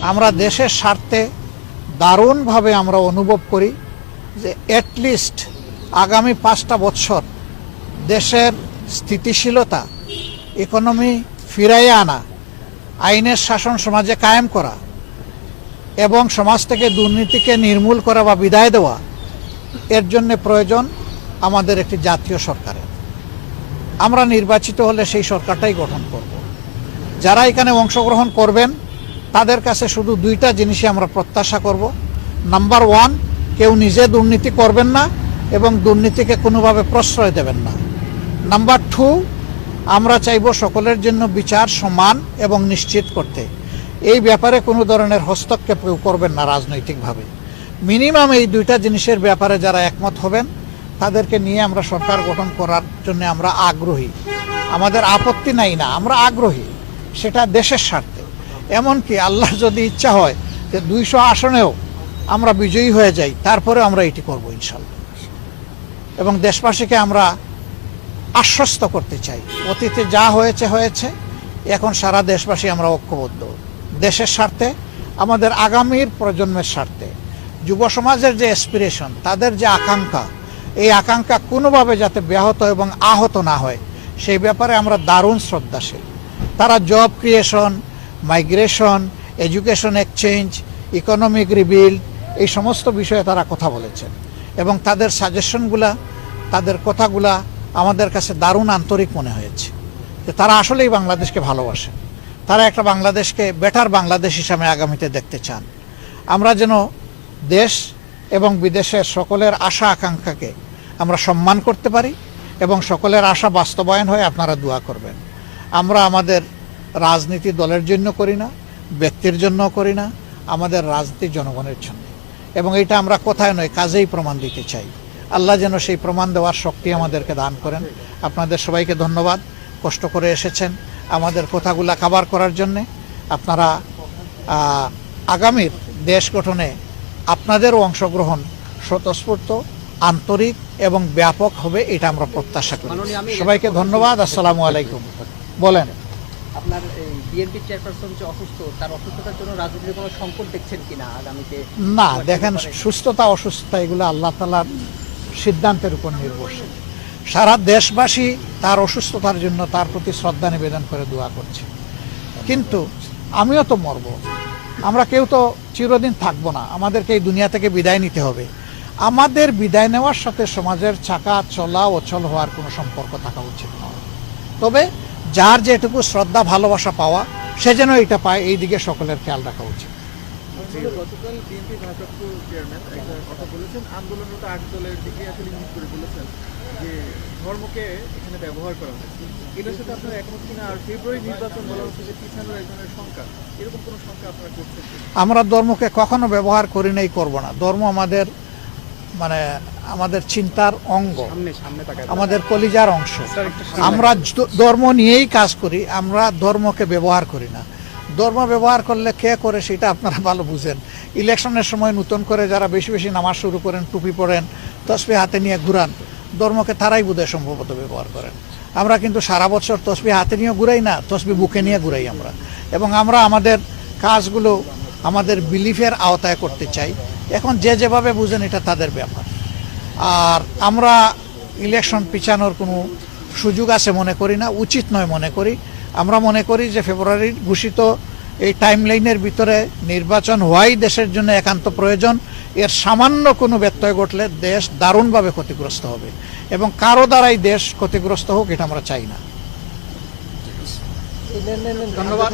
আমরা দেশের স্বার্থে দারুণভাবে আমরা অনুভব করি যে অ্যাটলিস্ট আগামী পাঁচটা বছর দেশের স্থিতিশীলতা ইকোনমি ফিরাইয়ে আনা, আইনের শাসন সমাজে কায়েম করা এবং সমাজ থেকে দুর্নীতিকে নির্মূল করা বা বিদায় দেওয়া, এর জন্য প্রয়োজন আমাদের একটি জাতীয় সরকারের। আমরা নির্বাচিত হলে সেই সরকারটাই গঠন করব। যারা এখানে অংশগ্রহণ করবেন তাদের কাছে শুধু দুইটা জিনিসই আমরা প্রত্যাশা করব। নাম্বার ওয়ান কেউ নিজে দুর্নীতি করবেন না এবং দুর্নীতিকে কোনোভাবে প্রশ্রয় দেবেন না। নাম্বার টু আমরা চাইব সকলের জন্য বিচার সমান এবং নিশ্চিত করতে। এই ব্যাপারে কোনো ধরনের হস্তক্ষেপ কেউ করবেন না রাজনৈতিকভাবে। মিনিমাম এই দুইটা জিনিসের ব্যাপারে যারা একমত হবেন, তাদেরকে নিয়ে আমরা সরকার গঠন করার জন্য আমরা আগ্রহী। আমাদের আপত্তি নাই না, আমরা আগ্রহী। সেটা দেশের স্বার্থে। এমনকি আল্লাহ যদি ইচ্ছা হয় যে দুইশো আসনেও আমরা বিজয়ী হয়ে যাই তারপরে আমরা এটি করব ইনশাল্লাহ। এবং দেশবাসীকে আমরা আশ্বস্ত করতে চাই। অতীতে যা হয়েছে হয়েছে, এখন সারা দেশবাসী আমরা ঐক্যবদ্ধ। দেশের স্বার্থে, আমাদের আগামীর প্রজন্মের স্বার্থে। যুব সমাজের যে এসপিরেশন তাদের যে আকাঙ্ক্ষা, এই আকাঙ্ক্ষা কোনোভাবে যাতে ব্যাহত এবং আহত না হয়, সেই ব্যাপারে আমরা দারুণ শ্রদ্ধাশীল। তারা job creation migration, education exchange, economic rebuild এই সমস্ত বিষয়ে তারা কথা বলেছেন। এবং তাদের সাজেশনগুলা, তাদের কথাগুলা আমাদের কাছে দারুণ আন্তরিক মনে হয়েছে। যে তারা আসলেই বাংলাদেশকে ভালোবাসেন। তারা একটা বাংলাদেশকে বেটার বাংলাদেশ হিসাবে আগামীতে দেখতে চান। আমরা যেন দেশ এবং বিদেশের সকলের আশা আকাঙ্ক্ষাকে আমরা সম্মান করতে পারি এবং সকলের আশা বাস্তবায়ন হয় আপনারা দোয়া করবেন। আমরা আমাদের রাজনীতি দলের জন্য করি না, ব্যক্তির জন্য করি না, আমাদের রাজনীতি জনগণের জন্য। এবং এটা আমরা কোথায় নয়, কাজেই প্রমাণ দিতে চাই। আল্লাহ যেন সেই প্রমাণ দেওয়ার শক্তি আমাদেরকে দান করেন। আপনাদের সবাইকে ধন্যবাদ, কষ্ট করে এসেছেন আমাদের কথাগুলা কাবার করার জন্যে। আপনারা আগামীর দেশ গঠনে আপনাদেরও অংশগ্রহণ স্বতঃস্ফূর্ত, আন্তরিক এবং ব্যাপক হবে, এটা আমরা প্রত্যাশা করি। সবাইকে ধন্যবাদ, আসসালামু আলাইকুম। বলেন। আপনার বিএনপি চেয়ারপারসন যে অসুস্থ, তার অসুস্থতার জন্য রাজনীতির কোনো সংকট দেখছেন কিনা আগামীতে? না, দেখেন, সুস্থতা, অসুস্থতা, এগুলো আল্লাহ তালার সিদ্ধান্তের উপর নির্ভরশীল। সারা দেশবাসী তার অসুস্থতার জন্য তার প্রতি শ্রদ্ধা নিবেদন করে দোয়া করছে। কিন্তু আমিও তো মরব। আমরা কেউ তো চিরদিন থাকব না। আমাদেরকে এই দুনিয়া থেকে বিদায় নিতে হবে। আমাদের বিদায় নেওয়ার সাথে সমাজের চাকা, চলা, অচল হওয়ার কোনো সম্পর্ক থাকা উচিত নয়। তবে যার যেটুকু শ্রদ্ধা ভালোবাসা পাওয়া সে যেন এটা পায় এই দিকে সকলের খেয়াল রাখা উচিত। আসলে গতকাল বিএনপি ভারপ্রাপ্ত চেয়ারম্যান একটা কথা বলেছেন। আন্দোলনরত আট দলের দিকে আসলে ইঙ্গিত করে বলেছেন যে ধর্মকে এখানে ব্যবহার করা হয়েছে। এটার সাথে আপনারা একমত কিনা? আর ফেব্রুয়ারি নির্বাচন বলা হচ্ছে যে পিছানোর এক ধরনের শঙ্কা এরকম কোনো শঙ্কা আপনারা করছেন আমরা ধর্মকে কখনো ব্যবহার করি নাই করব না। ধর্ম আমাদের মানে আমাদের চিন্তার অঙ্গ আমাদের কলিজার অংশ। আমরা ধর্ম নিয়েই কাজ করি আমরা ধর্মকে ব্যবহার করি না। ধর্ম ব্যবহার করলে কে করে সেটা আপনারা ভালো বুঝেন। ইলেকশনের সময় নতুন করে যারা বেশি বেশি নামাজ শুরু করেন টুপি পরেন তসবি হাতে নিয়ে ঘুরান ধর্মকে তারাই বোধহয় সম্ভবত ব্যবহার করেন। আমরা কিন্তু সারা বছর তসবি হাতে নিয়ে ঘুরাই না তসবি বুকে নিয়ে ঘুরাই আমরা। এবং আমরা আমাদের কাজগুলো আমাদের বিলিফের আওতায় করতে চাই। এখন যে যেভাবে বুঝেন এটা তাদের ব্যাপার। আর আমরা ইলেকশন পিছানোর কোনো সুযোগ আছে মনে করি না, উচিত নয় মনে করি। আমরা মনে করি যে ফেব্রুয়ারির ঘোষিত এই টাইম লাইনের ভিতরে নির্বাচন হওয়াই দেশের জন্য একান্ত প্রয়োজন। এর সামান্য কোনো ব্যত্যয় ঘটলে দেশ দারুণভাবে ক্ষতিগ্রস্ত হবে এবং কারও দ্বারাই দেশ ক্ষতিগ্রস্ত হোক এটা আমরা চাই না। ধন্যবাদ